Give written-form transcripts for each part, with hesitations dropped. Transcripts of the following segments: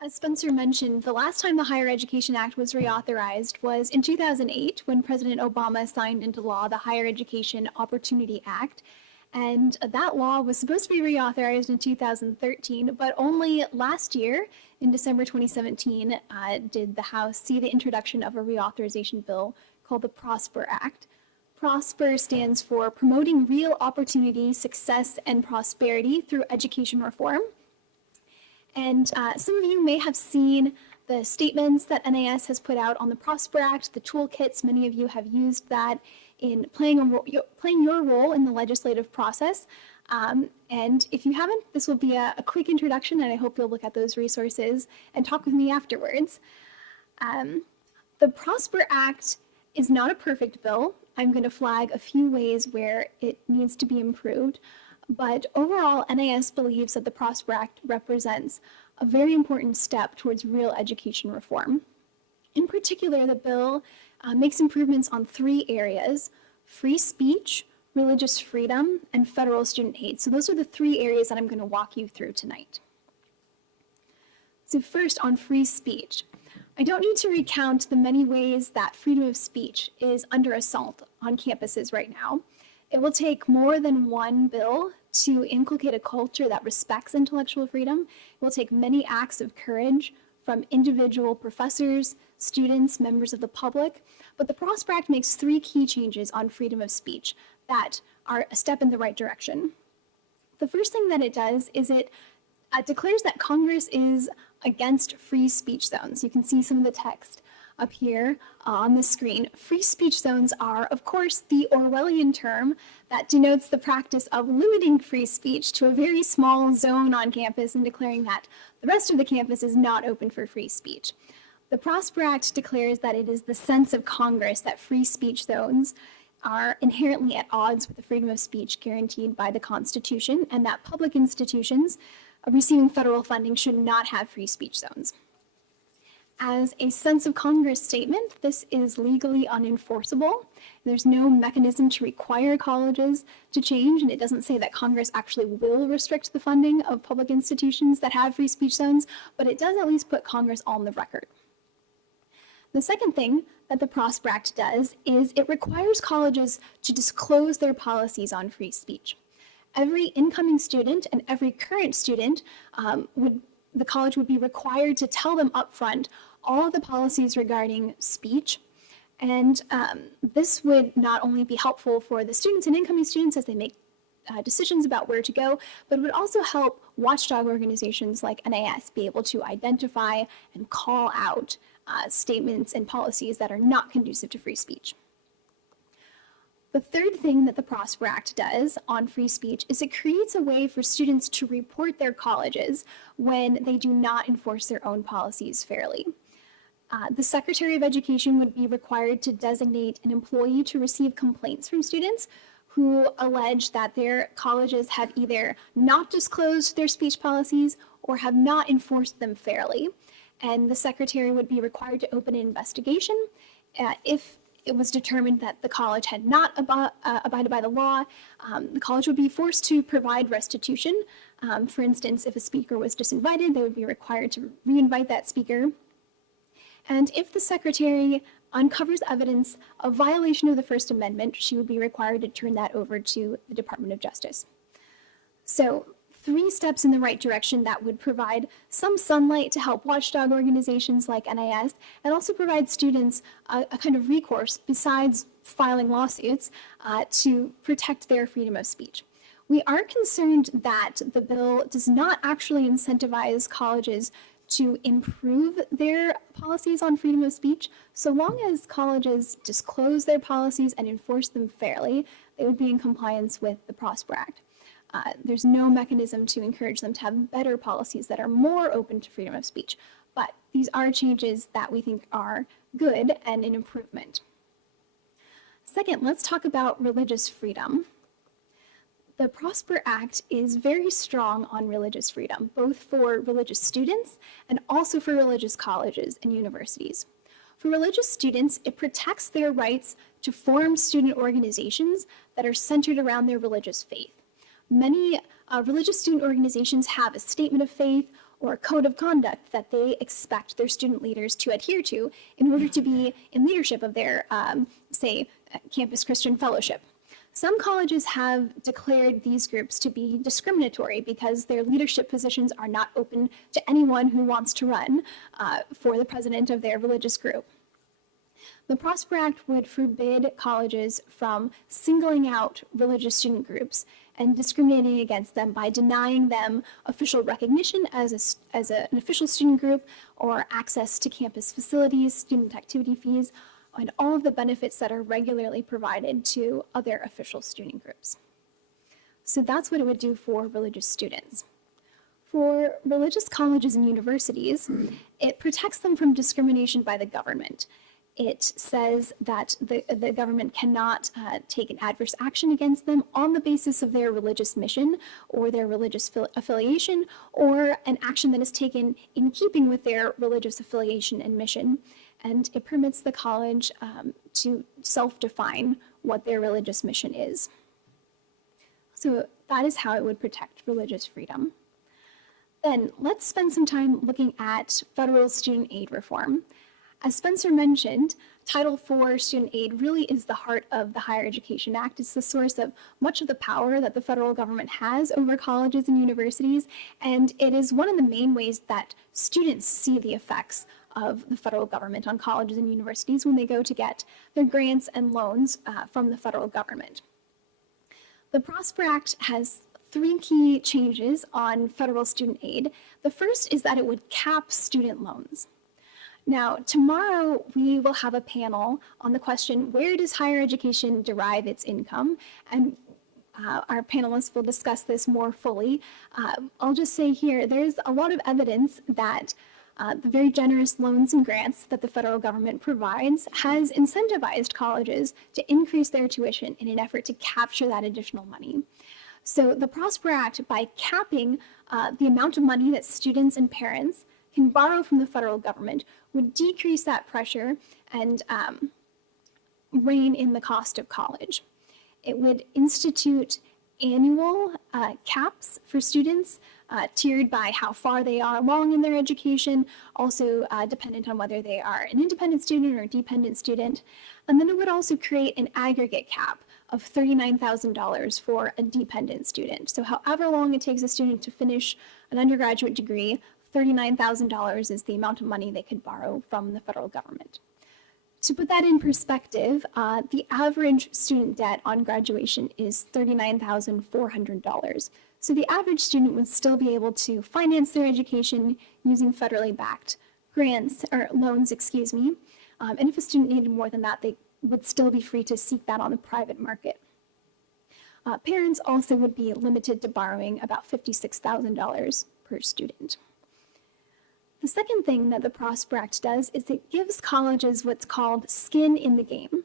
As Spencer mentioned, the last time the Higher Education Act was reauthorized was in 2008 when President Obama signed into law the Higher Education Opportunity Act. And that law was supposed to be reauthorized in 2013, but only last year, in December 2017, did the House see the introduction of a reauthorization bill called the PROSPER Act. PROSPER stands for Promoting Real Opportunity, Success, and Prosperity Through Education Reform. And some of you may have seen the statements that NAS has put out on the PROSPER Act, the toolkits. Many of you have used that in playing your role in the legislative process. And if you haven't, this will be a quick introduction, and I hope you'll look at those resources and talk with me afterwards. The PROSPER Act is not a perfect bill. I'm going to flag a few ways where it needs to be improved. But overall, NAS believes that the PROSPER Act represents a very important step towards real education reform. In particular, the bill makes improvements on three areas: free speech, religious freedom, and federal student aid. So those are the three areas that I'm going to walk you through tonight. So first, on free speech. I don't need to recount the many ways that freedom of speech is under assault on campuses right now. It will take more than one bill to inculcate a culture that respects intellectual freedom. It will take many acts of courage from individual professors, students, members of the public. But the PROSPER Act makes three key changes on freedom of speech that are a step in the right direction. The first thing that it does is it declares that Congress is against free speech zones. You can see some of the text up here on the screen. Free speech zones are, of course, the Orwellian term that denotes the practice of limiting free speech to a very small zone on campus and declaring that the rest of the campus is not open for free speech. The PROSPER Act declares that it is the sense of Congress that free speech zones are inherently at odds with the freedom of speech guaranteed by the Constitution, and that public institutions receiving federal funding should not have free speech zones. As a sense of Congress statement, this is legally unenforceable. There's no mechanism to require colleges to change, and it doesn't say that Congress actually will restrict the funding of public institutions that have free speech zones, but it does at least put Congress on the record. The second thing that the PROSPER Act does is it requires colleges to disclose their policies on free speech. Every incoming student and every current student the college would be required to tell them upfront all of the policies regarding speech. And this would not only be helpful for the students and incoming students as they make decisions about where to go, but it would also help watchdog organizations like NAS be able to identify and call out statements and policies that are not conducive to free speech. The third thing that the PROSPER Act does on free speech is it creates a way for students to report their colleges when they do not enforce their own policies fairly. The Secretary of Education would be required to designate an employee to receive complaints from students who allege that their colleges have either not disclosed their speech policies or have not enforced them fairly. And the Secretary would be required to open an investigation if it was determined that the college had not abided by the law. The college would be forced to provide restitution. For instance, if a speaker was disinvited, they would be required to reinvite that speaker. And if the secretary uncovers evidence of violation of the First Amendment, she would be required to turn that over to the Department of Justice. So, three steps in the right direction that would provide some sunlight to help watchdog organizations like NIS and also provide students a kind of recourse besides filing lawsuits to protect their freedom of speech. We are concerned that the bill does not actually incentivize colleges to improve their policies on freedom of speech. So long as colleges disclose their policies and enforce them fairly, they would be in compliance with the PROSPER Act. There's no mechanism to encourage them to have better policies that are more open to freedom of speech. But these are changes that we think are good and an improvement. Second, let's talk about religious freedom. The PROSPER Act is very strong on religious freedom, both for religious students and also for religious colleges and universities. For religious students, it protects their rights to form student organizations that are centered around their religious faith. Many religious student organizations have a statement of faith or a code of conduct that they expect their student leaders to adhere to in order to be in leadership of their, say, Campus Christian Fellowship. Some colleges have declared these groups to be discriminatory because their leadership positions are not open to anyone who wants to run for the president of their religious group. The Prosper Act would forbid colleges from singling out religious student groups and discriminating against them by denying them official recognition as an official student group or access to campus facilities, student activity fees, and all of the benefits that are regularly provided to other official student groups. So that's what it would do for religious students. For religious colleges and universities, it protects them from discrimination by the government. It says that the government cannot take an adverse action against them on the basis of their religious mission or their religious affiliation, or an action that is taken in keeping with their religious affiliation and mission. And it permits the college to self-define what their religious mission is. So that is how it would protect religious freedom. Then let's spend some time looking at federal student aid reform. As Spencer mentioned, Title IV student aid really is the heart of the Higher Education Act. It's the source of much of the power that the federal government has over colleges and universities, and it is one of the main ways that students see the effects of the federal government on colleges and universities when they go to get their grants and loans from the federal government. The Prosper Act has three key changes on federal student aid. The first is that it would cap student loans. Now, tomorrow we will have a panel on the question, where does higher education derive its income? And our panelists will discuss this more fully. I'll just say here, there's a lot of evidence that the very generous loans and grants that the federal government provides has incentivized colleges to increase their tuition in an effort to capture that additional money. So the Prosper Act, by capping the amount of money that students and parents can borrow from the federal government, would decrease that pressure and rein in the cost of college. It would institute annual caps for students, tiered by how far they are along in their education, also dependent on whether they are an independent student or a dependent student. And then it would also create an aggregate cap of $39,000 for a dependent student. So however long it takes a student to finish an undergraduate degree, $39,000 is the amount of money they could borrow from the federal government. To put that in perspective, the average student debt on graduation is $39,400. So the average student would still be able to finance their education using federally backed grants, or loans, excuse me. And if a student needed more than that, they would still be free to seek that on the private market. Parents also would be limited to borrowing about $56,000 per student. The second thing that the Prosper Act does is it gives colleges what's called skin in the game.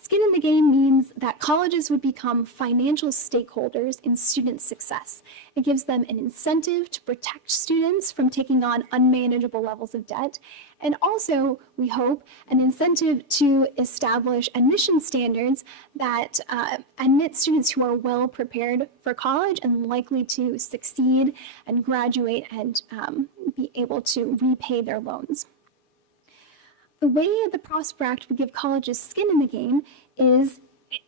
Skin in the game means that colleges would become financial stakeholders in student success. It gives them an incentive to protect students from taking on unmanageable levels of debt, and also, we hope, an incentive to establish admission standards that admit students who are well prepared for college and likely to succeed and graduate and be able to repay their loans. The way the Prosper Act would give colleges skin in the game is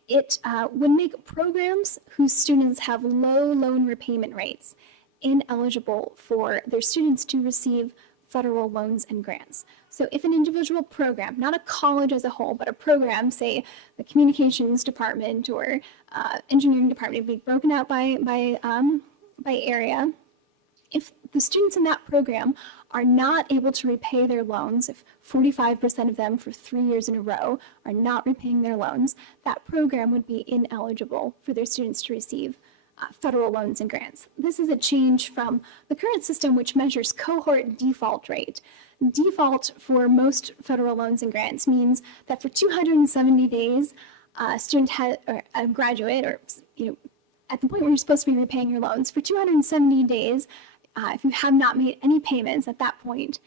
it would make programs whose students have low loan repayment rates ineligible for their students to receive federal loans and grants. So if an individual program, not a college as a whole, but a program, say the communications department or engineering department, would be broken out by area. If the students in that program are not able to repay their loans, if 45% of them for 3 years in a row are not repaying their loans, that program would be ineligible for their students to receive federal loans and grants. This is a change from the current system, which measures cohort default rate. Default for most federal loans and grants means that for 270 days, a student or a graduate, or at the point where you're supposed to be repaying your loans, for 270 days, if you have not made any payments at that point,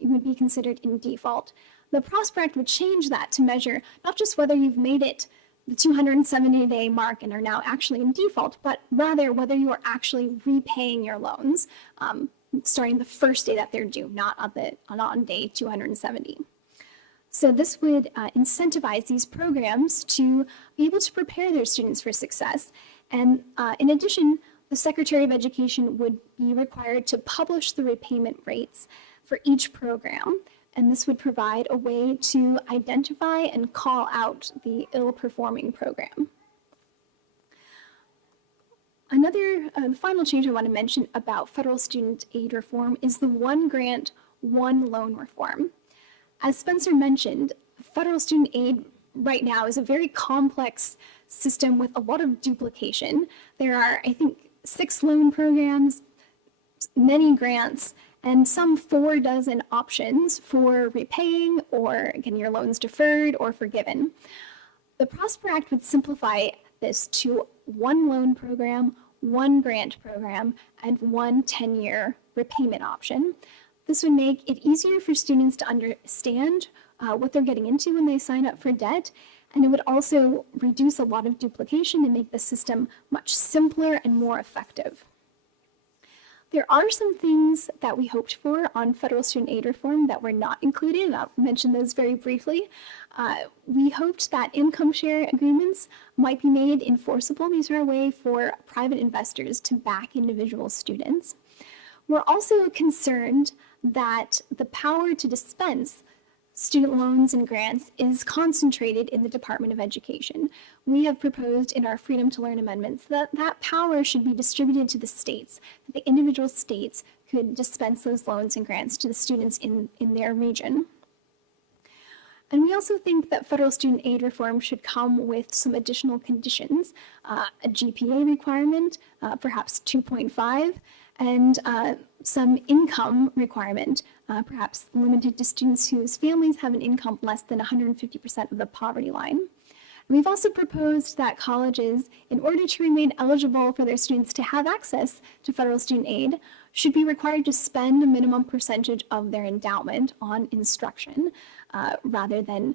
you would be considered in default. The Prosper Act would change that to measure not just whether you've made it the 270-day mark and are now actually in default, but rather whether you are actually repaying your loans starting the first day that they're due, not on day 270. So this would incentivize these programs to be able to prepare their students for success. And in addition, the Secretary of Education would be required to publish the repayment rates for each program. And this would provide a way to identify and call out the ill-performing program. Another final change I want to mention about federal student aid reform is the one grant, one loan reform. As Spencer mentioned, federal student aid right now is a very complex system with a lot of duplication. There are, I think, 6 loan programs, many grants, and some 4 dozen options for repaying or getting your loans deferred or forgiven. The Prosper Act would simplify this to one loan program, one grant program, and one 10-year repayment option. This would make it easier for students to understand what they're getting into when they sign up for debt, and it would also reduce a lot of duplication and make the system much simpler and more effective. There are some things that we hoped for on federal student aid reform that were not included, and I'll mention those very briefly. We hoped that income share agreements might be made enforceable. These are a way for private investors to back individual students. We're also concerned that the power to dispense student loans and grants is concentrated in the Department of Education. We have proposed in our Freedom to Learn amendments that that power should be distributed to the states, that the individual states could dispense those loans and grants to the students in their region. And we also think that federal student aid reform should come with some additional conditions, a GPA requirement, perhaps 2.5, and some income requirement, perhaps limited to students whose families have an income less than 150% of the poverty line. We've also proposed that colleges, in order to remain eligible for their students to have access to federal student aid, should be required to spend a minimum percentage of their endowment on instruction, rather than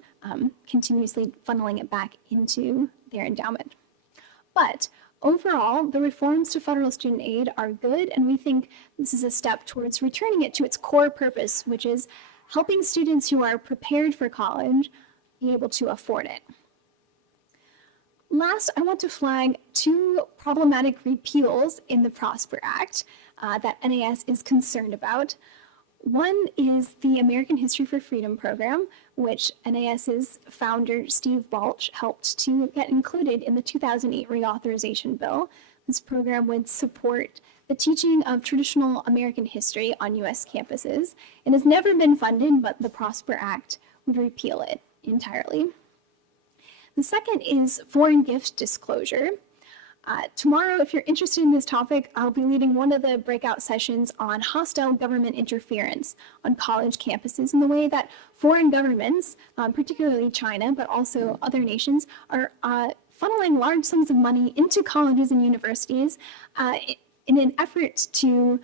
continuously funneling it back into their endowment. But overall, the reforms to federal student aid are good, and we think this is a step towards returning it to its core purpose, which is helping students who are prepared for college be able to afford it. Last, I want to flag 2 problematic repeals in the Prosper Act that NAS is concerned about. One is the American History for Freedom program, which NAS's founder, Steve Balch, helped to get included in the 2008 reauthorization bill. This program would support the teaching of traditional American history on U.S. campuses. It has never been funded, but the Prosper Act would repeal it entirely. The second is foreign gift disclosure. Tomorrow, if you're interested in this topic, I'll be leading one of the breakout sessions on hostile government interference on college campuses and the way that foreign governments, particularly China, but also other nations, are funneling large sums of money into colleges and universities in an effort to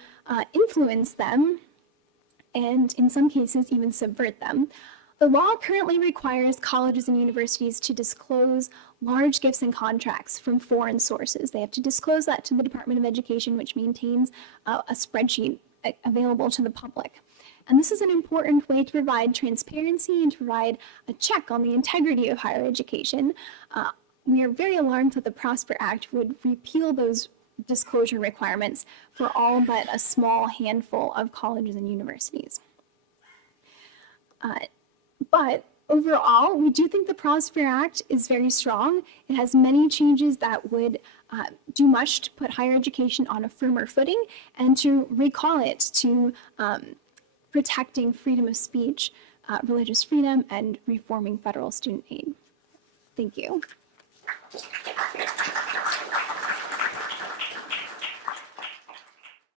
influence them and, in some cases, even subvert them. The law currently requires colleges and universities to disclose large gifts and contracts from foreign sources. They have to disclose that to the Department of Education, which maintains a spreadsheet available to the public. And this is an important way to provide transparency and to provide a check on the integrity of higher education. We are very alarmed that the Prosper Act would repeal those disclosure requirements for all but a small handful of colleges and universities. But overall, we do think the Prosper Act is very strong. It has many changes that would do much to put higher education on a firmer footing and to recall it to protecting freedom of speech, religious freedom, and reforming federal student aid. Thank you.